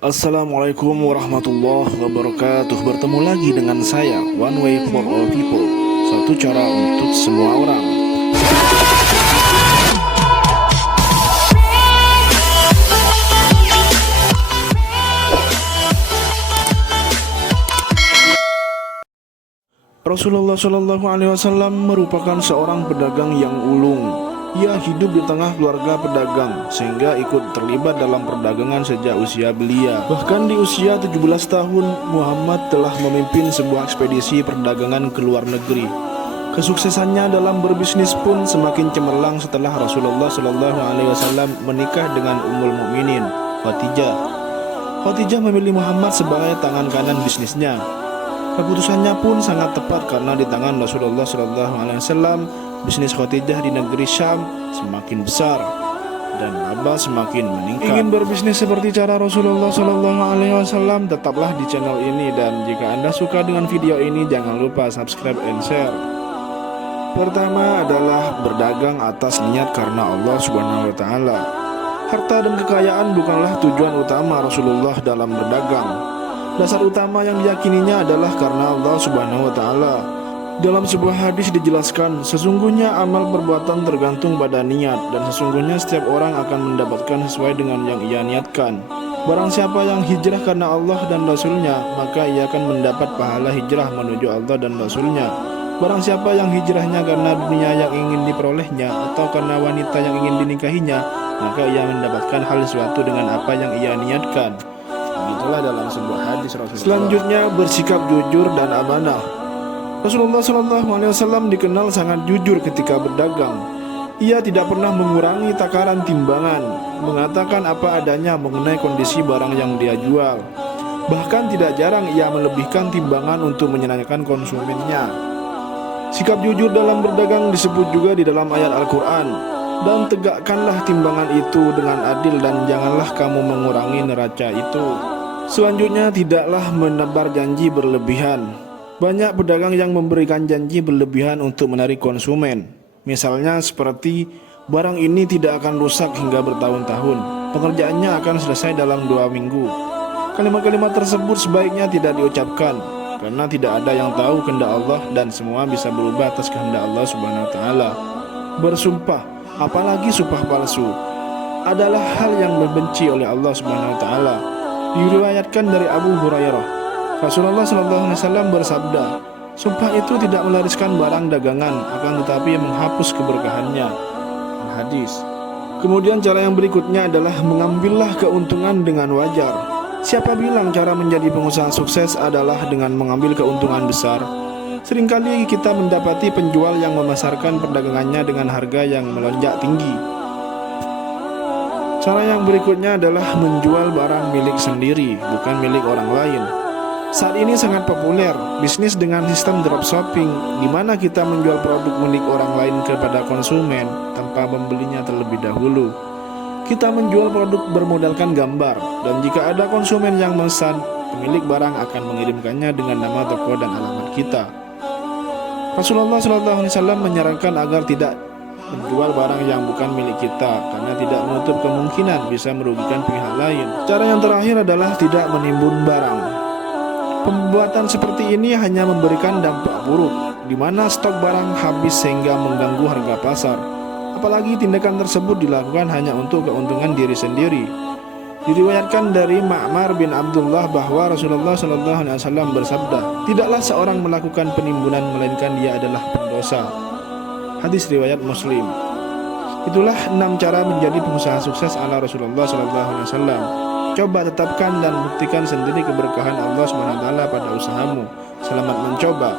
Assalamualaikum warahmatullahi wabarakatuh. Bertemu lagi dengan saya, One Way for All People, satu cara untuk semua orang. Rasulullah Shallallahu Alaihi Wasallam merupakan seorang pedagang yang ulung. Ia hidup di tengah keluarga pedagang sehingga ikut terlibat dalam perdagangan sejak usia belia. Bahkan di usia 17 tahun, Muhammad telah memimpin sebuah ekspedisi perdagangan ke luar negeri. Kesuksesannya dalam berbisnis pun semakin cemerlang setelah Rasulullah Shallallahu Alaihi Wasallam menikah dengan Ummul Mukminin, Khadijah. Khadijah memilih Muhammad sebagai tangan kanan bisnisnya. Keputusannya pun sangat tepat karena di tangan Rasulullah SAW bisnis Khadijah di negeri Syam semakin besar dan laba semakin meningkat. Ingin berbisnis seperti cara Rasulullah SAW? Tetaplah di channel ini, dan jika Anda suka dengan video ini jangan lupa subscribe and share. Pertama adalah berdagang atas niat karena Allah Subhanahu wa Ta'ala. Harta dan kekayaan bukanlah tujuan utama Rasulullah dalam berdagang. Dasar utama yang diyakininya adalah karena Allah Subhanahu wa Ta'ala. Dalam sebuah hadis dijelaskan, sesungguhnya amal perbuatan tergantung pada niat, dan sesungguhnya setiap orang akan mendapatkan sesuai dengan yang ia niatkan. Barang siapa yang hijrah karena Allah dan Rasulnya, maka ia akan mendapat pahala hijrah menuju Allah dan Rasulnya. Barang siapa yang hijrahnya karena dunia yang ingin diperolehnya atau karena wanita yang ingin dinikahinya, maka ia mendapatkan hal sesuatu dengan apa yang ia niatkan. Itulah dalam sebuah hadis Rasulullah. Selanjutnya, bersikap jujur dan amanah. Rasulullah SAW dikenal sangat jujur ketika berdagang. Ia tidak pernah mengurangi takaran timbangan, mengatakan apa adanya mengenai kondisi barang yang dia jual. Bahkan tidak jarang ia melebihkan timbangan untuk menyenangkan konsumennya. Sikap jujur dalam berdagang disebut juga di dalam ayat Al-Quran. Dan tegakkanlah timbangan itu dengan adil, dan janganlah kamu mengurangi neraca itu. Selanjutnya, tidaklah menebar janji berlebihan. Banyak pedagang yang memberikan janji berlebihan untuk menarik konsumen. Misalnya seperti, barang ini tidak akan rusak hingga bertahun-tahun, pengerjaannya akan selesai dalam 2 minggu. Kalimat-kalimat tersebut sebaiknya tidak diucapkan, karena tidak ada yang tahu kehendak Allah, dan semua bisa berubah atas kehendak Allah Subhanahu wa Ta'ala. Bersumpah, apalagi sumpah palsu, adalah hal yang dibenci oleh Allah Subhanahu wa Ta'ala. Diriwayatkan dari Abu Hurairah, Rasulullah SAW bersabda, sumpah itu tidak melariskan barang dagangan, akan tetapi menghapus keberkahannya. Hadis. Kemudian cara yang berikutnya adalah mengambillah keuntungan dengan wajar. Siapa bilang cara menjadi pengusaha sukses adalah dengan mengambil keuntungan besar? Seringkali kita mendapati penjual yang memasarkan perdagangannya dengan harga yang melonjak tinggi. Cara yang berikutnya adalah menjual barang milik sendiri, bukan milik orang lain. Saat ini sangat populer bisnis dengan sistem dropshipping, di mana kita menjual produk milik orang lain kepada konsumen tanpa membelinya terlebih dahulu. Kita menjual produk bermodalkan gambar, dan jika ada konsumen yang memesan, pemilik barang akan mengirimkannya dengan nama toko dan alamat kita. Rasulullah SAW menyarankan agar tidak menjual barang yang bukan milik kita, karena tidak menutup kemungkinan bisa merugikan pihak lain. Cara yang terakhir adalah tidak menimbun barang. Pembuatan seperti ini hanya memberikan dampak buruk, di mana stok barang habis sehingga mengganggu harga pasar. Apalagi tindakan tersebut dilakukan hanya untuk keuntungan diri sendiri. Diriwayatkan dari Ma'mar bin Abdullah bahwa Rasulullah SAW bersabda, tidaklah seorang melakukan penimbunan melainkan dia adalah pendosa. Hadis riwayat Muslim. Itulah 6 cara menjadi pengusaha sukses ala Rasulullah SAW. Coba tetapkan dan buktikan sendiri keberkahan Allah SWT pada usahamu. Selamat mencoba.